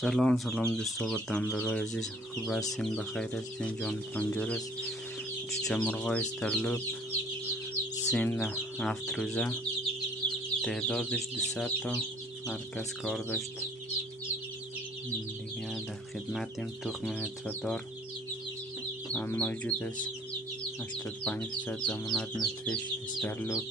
سلام دوستان و تمدارای عزیز، خوب هستین؟ بخیر هستین؟ جان پنجور است. چوچه مرغای استرلوب سین 7 روزه، تعدادش 200 تا. هر کس کار داشت دیگه در خدمتیم. تخم نطفه‌دار هم موجود است. 85% ضمانت نصفش استرلوب